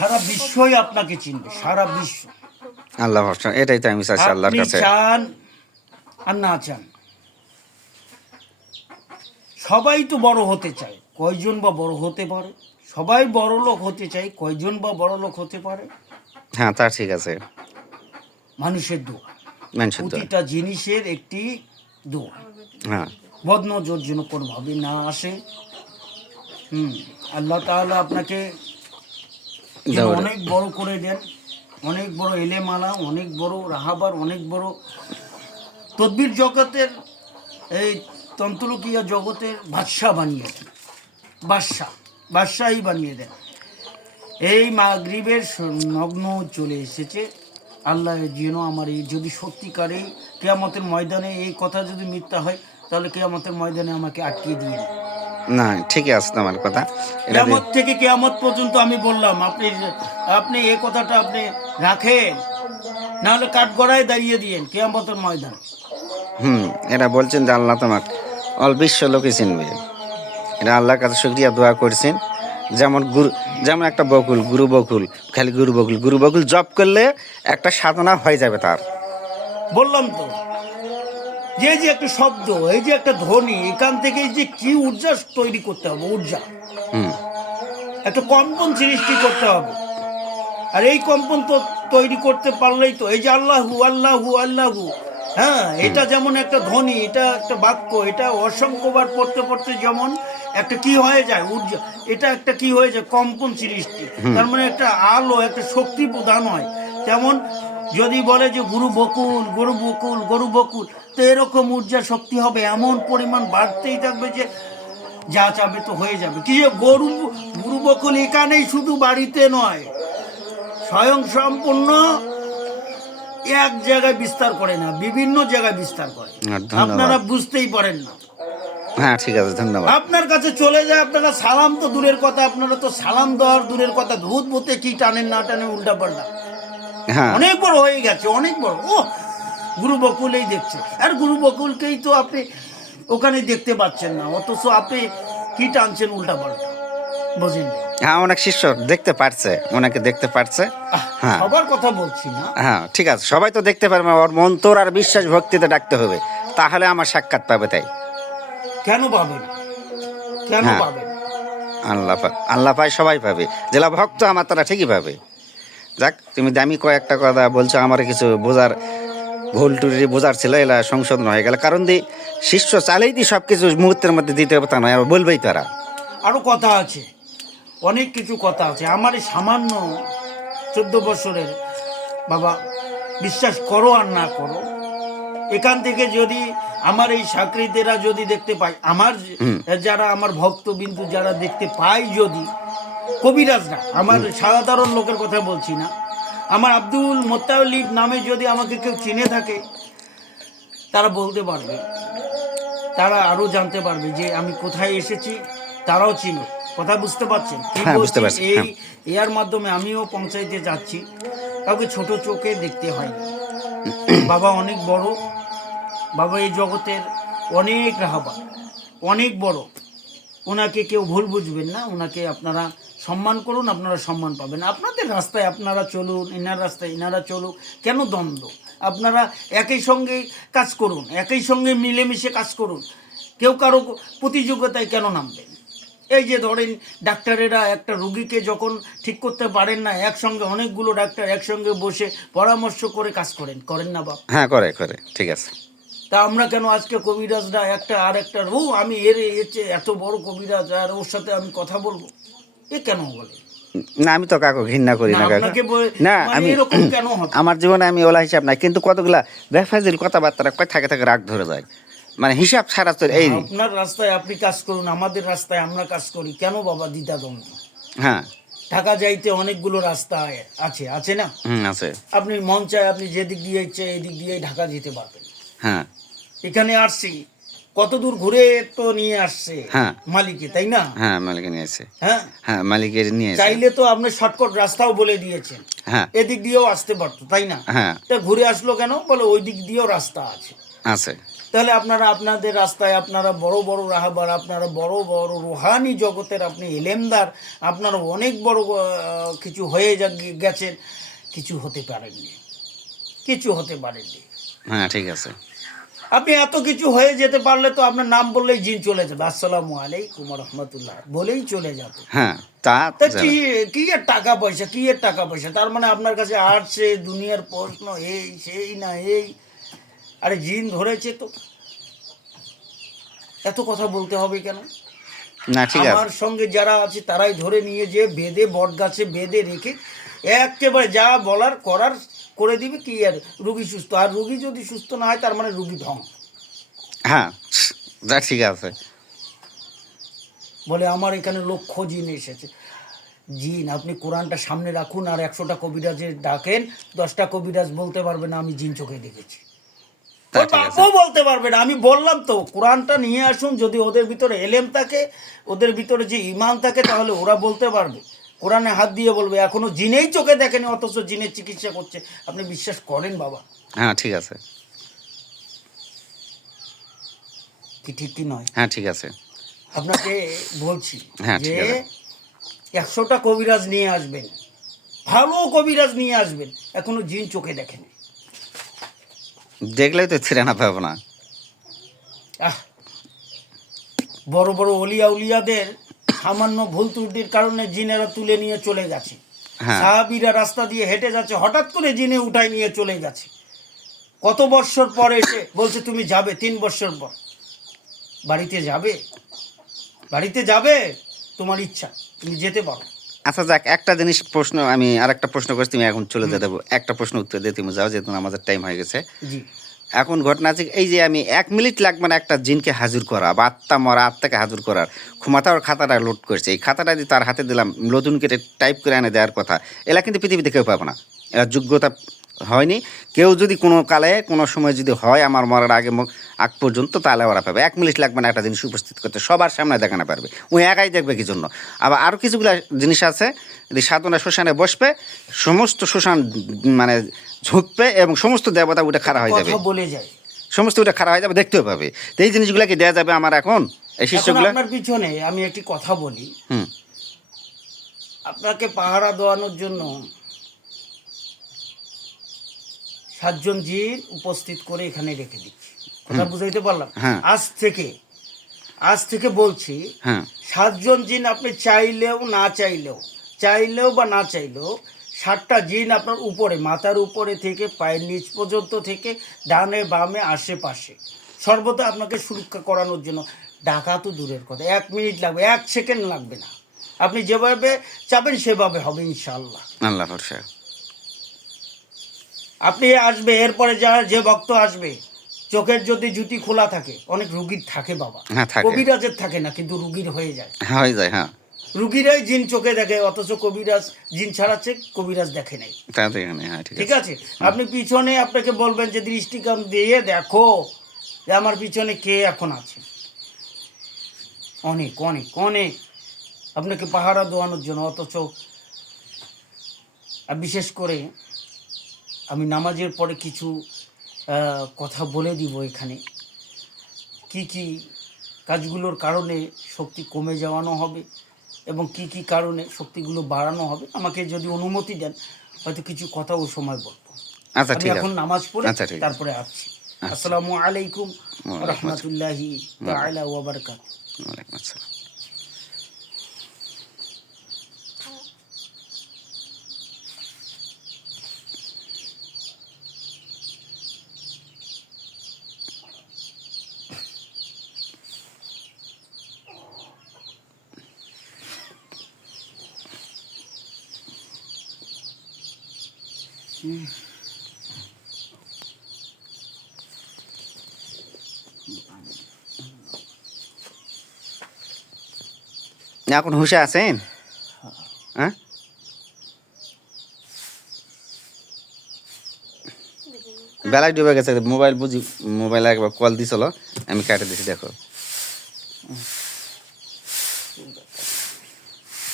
সারা বিশ্বই আপনাকে চিনবে সারা বিশ্ব। আল্লাহ ভরসা এটাই তো আমি চাইছি আল্লাহর কাছে। চান আর না চান। সবাই তো বড় হতে চায় কয়জন বা বড় হতে পারে? সবাই বড় লোক হতে চায় কয়জন বা বড় লোক হতে পারে? হ্যাঁ তা ঠিক আছে। মানুষের দোয়া। প্রতিটা জিনিসের একটি দোয়া। হ্যাঁ। বদনজর যেন কোনোভাবে না আসে। হুম আল্লাহ তাহলে আপনাকে। অনেক বড় করে দেন অনেক বড় এলেমালা অনেক বড় রাহাবার অনেক বড় তদ্বির জগতের এই তন্ত্রকিয়া জগতের বাদশাহ বানিয়ে দেন। বাদশাহ বাদশাহী বানিয়ে দেন। এই মাগরিবের নগ্ন চলে এসেছে। আল্লাহ যেন আমার এই যদি সত্যিকারেই কেয়ামতের ময়দানে এই কথা যদি মিথ্যা হয় তাহলে কেয়ামতের ময়দানে আমাকে আটকিয়ে দিয়ে দেন। না ঠিকই আছে তোমার কথা। কেয়ামত থেকে কেয়ামত পর্যন্ত আমি বললাম আপনি আপনি এই কথাটা আপনি রাখেন নাহলে কাঠগড়ায় দাঁড়িয়ে দিয়েন কেয়ামতের ময়দান। হুম এটা বলছেন যে আল্লাহ তোমার অল বিশ্ব লোকে চিনবে। এটা আল্লাহর কাছে শুক্রিয়া দোয়া করছেন। যেমন গুরু যেমন একটা বকুল গুরু বকুল খালি গুরু বকুল। গুরু বকুল জব করলে একটা সাধনা হয়ে যাবে তার। বললাম তো। যে যে একটা শব্দ এই যে একটা ধ্বনি এখান থেকে যে কি ঊর্জা তৈরি করতে হবে ঊর্জা। একটা কম্পন সৃষ্টি করতে হবে। আর এই কম্পন তো তৈরি করতে পারলেই তো এই যে আল্লাহু আল্লাহু আল্লাহু হ্যাঁ এটা যেমন একটা ধ্বনি এটা একটা বাক্য এটা অসংখ্যবার পড়তে পড়তে যেমন একটা কি হয়ে যায় ঊর্জা এটা একটা কি হয়ে যায় কম্পন সৃষ্টি। তার মানে একটা আলো একটা শক্তি প্রদান হয়। তেমন যদি বলে যে গুরু বকুল গরু বকুল গরু বকুল তো এরকম ঊর্জা শক্তি হবে এমন পরিমাণ বাড়তেই থাকবে যে যা চাবে তো হয়ে যাবে। কি যে গরু গুরু বকুল এখানেই শুধু বাড়িতে নয় স্বয়ং সম্পূর্ণ এক জায়গায় বিস্তার করে না বিভিন্ন জায়গায় বিস্তার করে। আপনারা বুঝতেই পারেন না। হ্যাঁ ঠিক আছে ধন্যবাদ। আপনার কাছে চলে যায় আপনারা সালাম তো দূরের কথা আপনারা তো সালাম দেওয়ার দূরের কথা ভূত ভূতে কি টানেন না টানেন উল্টা পাল্টা হ্যাঁ। অনেক বড় হয়ে গেছে অনেক বড়। ও গুরু বকুলেই দেখছে। আর গুরু বকুলকেই তো আপনি ওখানে দেখতে পাচ্ছেন না অথচ আপনি কি টানছেন উল্টা পাল্টা? বোঝেন। হ্যাঁ অনেক শিষ্য দেখতে পারছে অনেকে দেখতে পারছে। হ্যাঁ। সবার কথা বলছি না। হ্যাঁ ঠিক আছে সবাই তো দেখতে পারবে ওর মন্তর আর বিশ্বাস ভক্তিতে ডাকতে হবে। তাহলে আমার সাক্ষাৎ পাবে তাই। কেন পাবেন? কেন হ্যাঁ। পাবেন? আল্লাহ আল্লাহ পায় সবাই পাবে। জেলা ভক্ত আমার তারা ঠিকই পাবে। যাক তুমি দামি কয়েকটা কথা বলছো আমার কিছু বোঝার ভুল টুরি বোঝার ছিল এলা সংশোধন হয়ে গেল। কারণ দি শিষ্য চালেই দি সব কিছু মুহূর্তের মধ্যে দিতে হবে তা নয় আর বলবেই তারা। আরও কথা আছে অনেক কিছু কথা আছে। আমার এই সামান্য চোদ্দ বছরের বাবা বিশ্বাস করো আর না করো এখান থেকে যদি আমার এই সাকরিদেরা যদি দেখতে পায় আমার যারা আমার ভক্তবিন্দু যারা দেখতে পায় যদি কবিরাজ না। আমার সাধারণ লোকের কথা বলছি না। আমার আব্দুল মোত্তালিব নামে যদি আমাকে কেউ চিনে থাকে তারা বলতে পারবে। তারা আরও জানতে পারবে যে আমি কোথায় এসেছি তারাও চিন কথা বুঝতে পারছেন? হ্যাঁ, এই হ্যাঁ। এর মাধ্যমে আমিও পঞ্চায়েতে যাচ্ছি। কাউকে ছোট চোখে দেখতে হয় বাবা অনেক বড়। বাবা এই জগতের অনেক রাহাবা অনেক বড়। ওনাকে কেউ ভুল বুঝবেন না। ওনাকে আপনারা সম্মান করুন আপনারা সম্মান পাবেন। আপনাদের রাস্তায় আপনারা চলুন এনার রাস্তায় এনারা চলুক কেন দ্বন্দ্ব? আপনারা একই সঙ্গে কাজ করুন একই সঙ্গে মিলেমিশে কাজ করুন। কেউ কারও প্রতিযোগিতায় কেন নামবেন? এই যে ধরেন ডাক্তারেরা একটা রুগীকে যখন ঠিক করতে পারেন না একসঙ্গে অনেকগুলো ডাক্তার একসঙ্গে বসে পরামর্শ করে কাজ করেন। করেন না বাপ। হ্যাঁ করে করে ঠিক আছে। তা আমরা কেন আজকে কবিরাজরা একটা আর একটা ও আমি এর এত বড় কবিরাজ আর ওর সাথে আমি কথা বলব? এ কেন বলে? না আমি তো কাকু ঘৃণা করি না, কাকু না মানে আমি কেন আমার জীবনে আমি ওলা হিসাব নাই কিন্তু কতগুলা বেফাজিল কথাবার্তা কয় থাকে থাকে রাগ ধরে যায়। মানে হিসাব ছাড়া তো এই আপনার রাস্তায় আপনি কাজ করুন আমাদের রাস্তায় আমরা কাজ করি কেন বাবা দিদা দ্বন্দ্ব? হ্যাঁ। ঢাকা যাইতে অনেকগুলো রাস্তা আছে আছে না? আছে। আপনি মন চায় আপনি যেদিক দিয়ে ইচ্ছে এদিক দিয়ে ঢাকা যেতে পারবেন। হ্যাঁ। এখানে আসছি কত দূর ঘুরে তো নিয়ে আসছে হ্যাঁ। মালিকে তাই না? হ্যাঁ মালিকে নিয়েছে হ্যাঁ? হ্যাঁ মালিকের নিয়েছে চাইলে তো আপনি শর্টকাট রাস্তাও বলে দিয়েছেন। হ্যাঁ। এদিক দিয়েও আসতে পারতো তাই না? হ্যাঁ। তা ঘুরে আসলো কেন? বলে ওই দিক দিয়েও রাস্তা আছে। আছে। তাহলে আপনারা আপনাদের রাস্তায় আপনারা বড় বড় রাহাবার আপনারা বড় বড় রুহানি জগতের আপনি এলেমদার আপনারা অনেক বড় কিছু হয়ে যা গেছেন কিছু হতে পারেননি। কিছু হতে পারেননি। হ্যাঁ ঠিক আছে। আপনি এত কিছু হয়ে যেতে পারলে তো আপনার নাম বললেই জিন চলে যাবে। আসসালামু আলাইকুম রহমতুল্লাহ। বলেই চলে যেত হ্যাঁ তা কি কি এর টাকা পয়সা কি এর টাকা পয়সা? তার মানে আপনার কাছে দুনিয়ার প্রশ্ন এই সেই না এই। আরে জিন ধরেছে তো। এত কথা বলতে হবে কেন? না ঠিক আছে। আমার সঙ্গে যারা আছে তারাই ধরে নিয়ে যে বেঁধে বট গাছে বেঁধে রেখে একেবারে যা বলার করার করে দিবে কি আর? রুগী সুস্থ। আর রুগী যদি সুস্থ না হয় তার মানে রুগী ঢং হ্যাঁ যা ঠিক আছে। বলে আমার এখানে লক্ষ জিন এসেছে। জিন আপনি কোরআনটা সামনে রাখুন আর একশোটা কবিরাজের ডাকেন। দশটা কবিরাজ বলতে পারবে না আমি জিন চোখে দেখেছি। বলতে পারবে না। আমি বললাম তো কোরআনটা নিয়ে আসুন যদি ওদের ভিতরে এলেম থাকে ওদের ভিতরে যে ইমান থাকে তাহলে ওরা বলতে পারবে। কোরআনে হাত দিয়ে বলবে এখনও জিনেই চোখে দেখেনি অথচ জিনের চিকিৎসা করছে। আপনি বিশ্বাস করেন বাবা। হ্যাঁ ঠিক আছে। কি ঠিক কি নয়? হ্যাঁ ঠিক আছে। আপনাকে বলছি হ্যাঁ, যে ঠিক আছে। একশোটা কবিরাজ নিয়ে আসবেন ভালো কবিরাজ নিয়ে আসবেন এখনও জিন চোখে দেখেনি। দেখলেই তো ছিঁড়ে না পাবো না। আহ বড় বড় অলিয়া উলিয়াদের সামান্য ভুল ত্রুটির কারণে জিনেরা তুলে নিয়ে চলে গেছে। হ্যাঁ। সাহাবিরা রাস্তা দিয়ে হেঁটে যাচ্ছে হঠাৎ করে জিনে উঠাই নিয়ে চলে গেছে। কত বৎসর পরে এসে বলছে তুমি যাবে? তিন বৎসর পর। বাড়িতে যাবে? বাড়িতে যাবে? তোমার ইচ্ছা তুমি যেতে পারো। আচ্ছা যাক একটা জিনিস প্রশ্ন আমি আর একটা প্রশ্ন করছি তুমি এখন চলে যেতে একটা প্রশ্ন উত্তর দিয়ে তুমি যাও যেহেতু আমাদের টাইম হয়ে গেছে। জি। এখন ঘটনা আছে এই যে আমি এক মিনিট লাগবে না একটা জিনকে হাজির করা, বা আত্মা মরা, আত্মাকে হাজির করার। ক্ষমতা ওর খাতাটা লোড করছে। এই খাতাটা দিয়ে তার হাতে দিলাম, নতুন কেটে টাইপ করে এনে দেওয়ার কথা। এলা কিন্তু পৃথিবীতে কেউ পাবো না। এরা যোগ্যতা হয়নি। কেউ যদি কোনো কালে কোনো সময় যদি হয় আমার মরার আগে মুখ আগ পর্যন্ত তাহলে ওরা পাবে। এক মিনিট লাগবে না একটা জিনিস উপস্থিত করতে। সবার সামনে দেখানো পারবে। ওই একাই দেখবে কি জন্য? আবার আরও কিছুগুলো জিনিস আছে। যদি সাধনা শ্মশানে বসবে সমস্ত শ্মশান মানে ঝুঁকবে এবং সমস্ত দেবতা উঠে খাড়া হয়ে যাবে। বলে যায়। সমস্ত ওটা খারাপ হয়ে যাবে দেখতেও পাবে। তো এই জিনিসগুলো কি দেওয়া যাবে আমার এখন? এই শিষ্যগুলো? আপনার পিছনে আমি একটি কথা বলি। হুম। আপনাকে পাহারা দেওয়ানোর জন্য সাতজন জিন উপস্থিত করে এখানে রেখে দিচ্ছি। কথা বুঝাইতে পারলাম? হ্যাঁ। আজ থেকে আজ থেকে বলছি হ্যাঁ। সাতজন জিন আপনি চাইলেও না চাইলেও চাইলেও বা না চাইলেও ষাটটা জিন আপনার উপরে মাথার উপরে থেকে পায়ের নিচ পর্যন্ত থেকে ডানে বামে আশেপাশে সর্বদা আপনাকে সুরক্ষা করানোর জন্য। ডাকা তো দূরের কথা এক মিনিট লাগবে এক সেকেন্ড লাগবে না। আপনি যেভাবে চাবেন সেভাবে হবে ইনশাল্লাহ আল্লাহ আপনি আসবে এরপরে যা যে ভক্ত আসবে চোখের যদি জুতি খোলা থাকে অনেক রুগীর থাকে বাবা। হ্যাঁ, কবিরাজের থাকে না কিন্তু রুগীর হয়ে যায়। হ্যাঁ হয়ে যায় হ্যাঁ। রুগীরাই জিন চোখে দেখে অথচ কবিরাজ জিন ছাড়াচ্ছে কবিরাজ দেখে নাই। হ্যাঁ ঠিক আছে। আপনি পিছনে আপনাকে বলবেন যে দৃষ্টিকোণ দিয়ে দেখো যে আমার পিছনে কে এখন আছে। অনেক অনেক অনেক। আপনাকে পাহারা দোয়ানোর জন্য অথচ আর বিশেষ করে আমি নামাজের পরে কিছু কথা বলে দিব এখানে। কি কি কাজগুলোর কারণে শক্তি কমে যাওয়ানো হবে এবং কি কি কারণে শক্তিগুলো বাড়ানো হবে আমাকে যদি অনুমতি দেন হয়তো কিছু কথা ওই সময় বলব। আচ্ছা ঠিক এখন নামাজ পড়ে আচ্ছা। তারপরে আসছি। আসসালামু আলাইকুম রহমতুল্লাহি তাআলা ওয়া বারাকাতুহু। ওয়ালাইকুম আসসালাম। এখন হুশে আছেন? হ্যাঁ? বেলায় ডুবে গেছে, মোবাইল বুঝি, মোবাইল একবার কল দিছিল, আমি কাটে দিছি, দেখো।